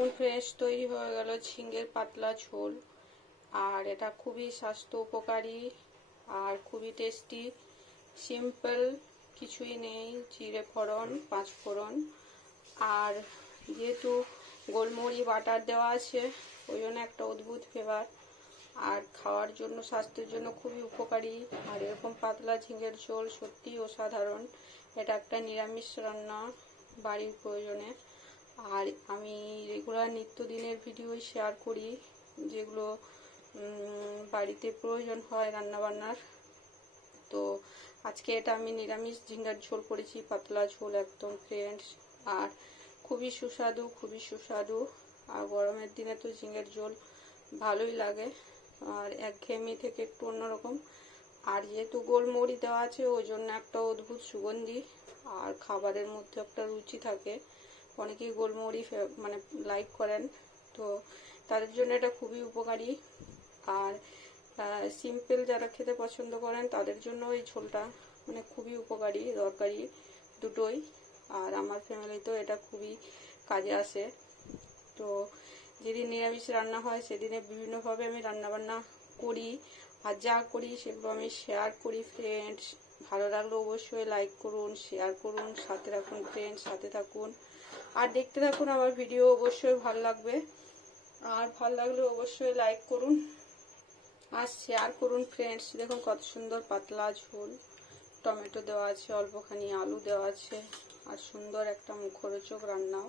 দেখুন ফ্রেশ তৈরি হয়ে গেল ঝিঙের পাতলা ঝোল। আর এটা খুবই স্বাস্থ্য উপকারী আর খুবই টেস্টি। সিম্পল, কিছুই নেই, জিরে ফোড়ন, পাঁচ ফোড়ন, আর যেহেতু গোলমরিচ বাটার দেওয়া আছে ওই জন্য একটা অদ্ভুত ফ্লেভার। আর খাওয়ার জন্য, স্বাস্থ্যের জন্য খুবই উপকারী। আর এরকম পাতলা ঝিঙের ঝোল সত্যি অসাধারণ। এটা একটা নিরামিষ রান্না বাড়ির প্রয়োজনে। আর আমি রেগুলার নিত্যদিনের ভিডিও শেয়ার করি যেগুলো বাড়িতে প্রয়োজন হয় রান্নাবান্নার। তো আজকে এটা আমি নিরামিষ ঝিঙ্গার ঝোল করেছি, পাতলা ঝোল একদম ফ্রেন্ডস। আর খুবই সুস্বাদু, খুবই সুস্বাদু। আর গরমের দিনে তো ঝিঙের ঝোল ভালোই লাগে, আর একঘেয়েমি থেকে একটু অন্যরকম। আর যেহেতু গোলমরিচ দেওয়া আছে ওই জন্য একটা অদ্ভুত সুগন্ধি, আর খাবারের মধ্যে একটা রুচি থাকে। অনেকেই গোলমরিচ মানে লাইক করেন, তো তাদের জন্য এটা খুবই উপকারী। আর সিম্পল যারা খেতে পছন্দ করেন তাদের জন্য এই ঝোলটা মানে খুবই উপকারী, দরকারি দুটোই। আর আমার ফ্যামিলিতেও এটা খুবই কাজে আসে। তো যেদিন নিরামিষ রান্না হয় সেদিনে বিভিন্নভাবে আমি রান্নাবান্না করি, আর যা করি সেগুলো আমি শেয়ার করি ফ্রেন্ডস। ভালো লাগলে অবশ্যই লাইক করুন, শেয়ার করুন, সাথে রাখুন ফ্রেন্ডস, সাথে থাকুন আর দেখতে থাকুন আমার ভিডিও। অবশ্যই ভালো লাগবে, আর ভালো লাগলে অবশ্যই লাইক করুন আর শেয়ার করুন ফ্রেন্ডস। দেখুন কত সুন্দর পাতলা ঝোল, টমেটো দেওয়া আছে, অল্পখানি আলু দেওয়া আছে, আর সুন্দর একটা মুখরোচক রান্নাও,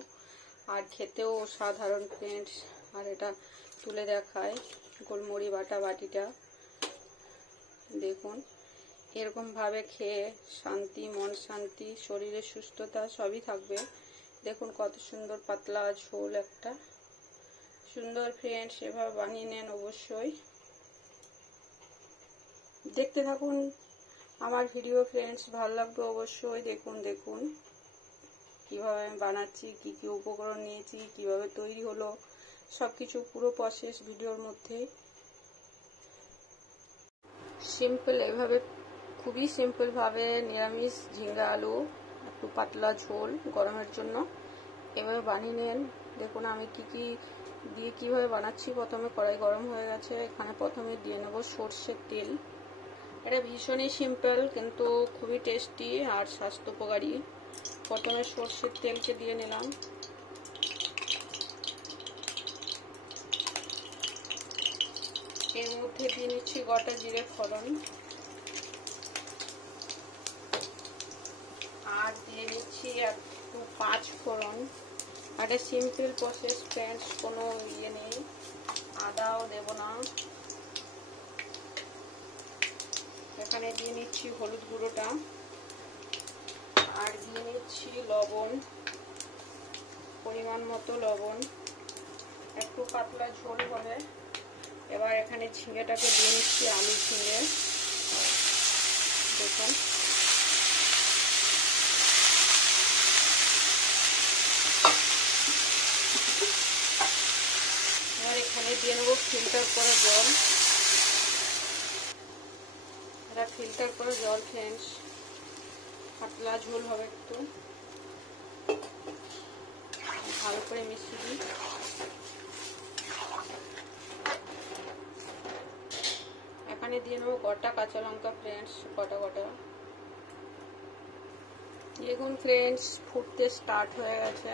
আর খেতেও অসাধারণ ফ্রেন্ডস। আর এটা তুলে দেখায় গোলমরিচ বাটা বাটিটা, দেখুন এরকম ভাবে খেয়ে শান্তি, মন শান্তি, শরীরের সুস্থতা সবই থাকবে। দেখুন কত সুন্দর পাতলা ঝোল একটা সুন্দর ফ্রেন্ডস। এভাবে বানিয়ে নেন অবশ্যই, দেখতে থাকুন আমার ভিডিও ফ্রেন্ডস। ভালো লাগবে অবশ্যই দেখুন। দেখুন কিভাবে আমি বানাচ্ছি, কি কি উপকরণ নিয়েছি, কিভাবে তৈরি হলো, সবকিছু পুরো প্রসেস ভিডিওর মধ্যে। সিম্পল, এভাবে খুবই সিম্পল ভাবে নিরামিষ ঝিঙ্গা আলু একটু পাতলা ঝোল গরমের জন্য এভাবে বানিয়ে নেন। দেখুন আমি কি কি দিয়ে কিভাবে বানাচ্ছি। প্রথমে কড়াই গরম হয়ে গেছে, এখানে প্রথমে দিয়ে নেব সর্ষের তেল। এটা ভীষণই সিম্পল কিন্তু খুবই টেস্টি আর স্বাস্থ্য উপকারী। প্রথমে সর্ষের তেলকে দিয়ে নিলাম, এর মধ্যে দিয়ে নিচ্ছি গোটা জিরে ফোড়ন, আর দিয়ে নিচ্ছি একটু পাঁচ ফোড়ন। এটা সিম্পল প্রসেস ফ্রেন্ডস, কোনো ইয়ে নেই, আদাও দেব না। এখানে দিয়ে নিচ্ছি হলুদ গুঁড়োটা, আর দিয়ে নিচ্ছি লবণ, পরিমাণ মতো লবণ। একটু পাতলা ঝোল হবে। এবার এখানে ঝিঙেটাকে দিয়ে নিচ্ছি, আলু ঝিঙে। দেখুন এবার এখানে দিয়ে নেবো ফিল্টার করা জল। এটা ফিল্টার করা জল ফ্রেন্ডস, পাতলা ঝোল হবে একটু, ভালো করে মিশিয়ে দিই। এখানে দিয়ে নেবো গোটা কাঁচা লঙ্কা ফ্রেন্ডস, গোটা গোটা। দেখুন ফ্রেন্ডস ফুটতে স্টার্ট হয়ে গেছে।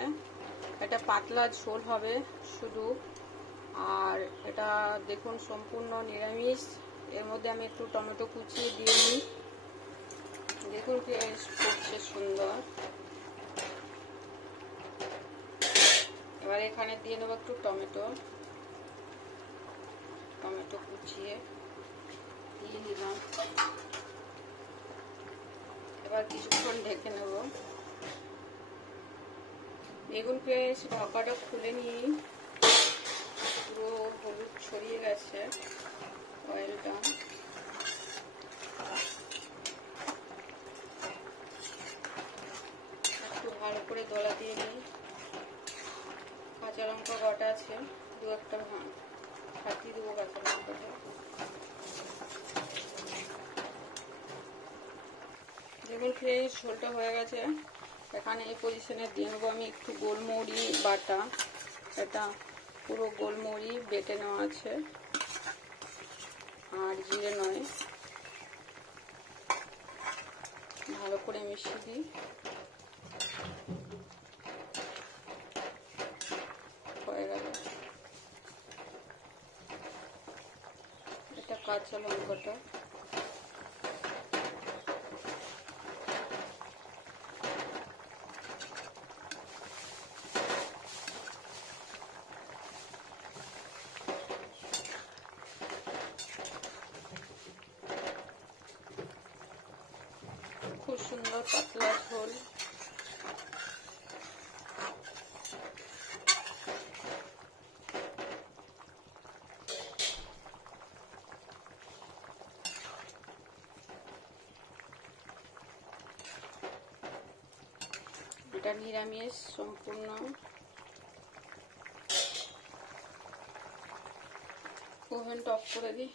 এটা পাতলা ঝোল হবে শুধু, আর এটা দেখুন সম্পূর্ণ নিরামিষ। এর মধ্যে আমি একটু টমেটো কুচিয়ে দিয়ে নিই। দেখুন ফ্রেন্ডস ফুটছে সুন্দর। এবার এখানে দিয়ে নেবো একটু টমেটো, টমেটো কুচিয়ে দিয়ে নিলাম। এবার কিছুক্ষণ ঢেকে নেব। দেখুন ফ্রেন্ডস ঢাকাটা খুলে নিই, পুরো হলুদ ছড়িয়ে গেছে অয়েলটা। একটু ভালো করে দলা দিয়ে নিই। কাঁচা লঙ্কা গোটা আছে, দু একটা ফাটিয়ে দেবো কাঁচা লঙ্কাটা। দেখুন ফ্রেন্ডস ঝোলটা হয়ে গেছে। এখানে এই পজিশনে দিয়ে নেবো আমি একটু গোলমরিচ বাটা, এটা পুরো গোলমরিচ বেটে নেওয়া আছে আর জিরে নয়, ভালো করে মিশিয়ে দিই। হয়ে গেল। এটা কাঁচা লঙ্কাটা খুব সুন্দর পাতলা ঝোল। এটা নিরামিষ সম্পূর্ণ। ওভেনটা অফ করে দিই।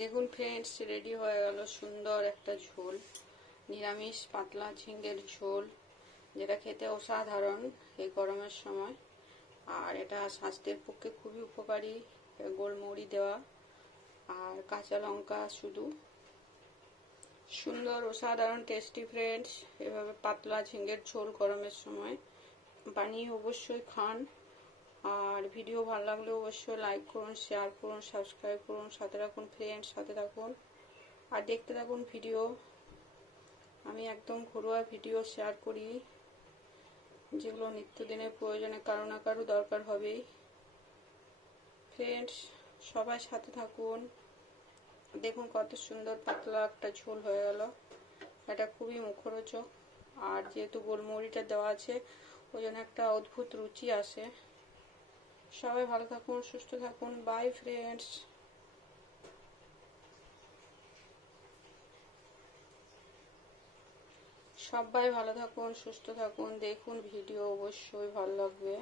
দেখুন ফ্রেন্ডস, রেডি হয়ে গেল সুন্দর একটা ঝোল, নিরামিষ পাতলা ঝিঙ্গের ঝোল, যেটা খেতে অসাধারণ এই গরমের সময়। আর এটা স্বাস্থ্যের পক্ষে খুবই উপকারী। গোলমরিচ দেওয়া আর কাঁচা লঙ্কা শুধু। সুন্দর অসাধারণ টেস্টি ফ্রেন্ডস। এভাবে পাতলা ঝিঙ্গের ঝোল গরমের সময় বানিয়ে অবশ্যই খান। আর ভিডিও ভালো লাগলে অবশ্যই লাইক করুন, শেয়ার করুন, সাবস্ক্রাইব করুন, সাথে রাখুন ফ্রেন্ডস, সাথে থাকুন আর দেখতে থাকুন ভিডিও। আমি একদম ঘরোয়া ভিডিও শেয়ার করি, যেগুলো নিত্যদিনের প্রয়োজনে কারো না কারো দরকার হবেই। ফ্রেন্ডস সবাই সাথে থাকুন। দেখুন কত সুন্দর পাতলা একটা ঝোল হয়ে গেল। এটা খুবই মুখরোচক আর যেহেতু গোলমরিচটা দেওয়া আছে ওই জন্য একটা অদ্ভুত রুচি আসে। সবাই ভালো থাকুন, সুস্থ থাকুন। By friends. সবাই ভালো থাকুন, সুস্থ থাকুন। দেখুন ভিডিও অবশ্যই ভালো লাগবে।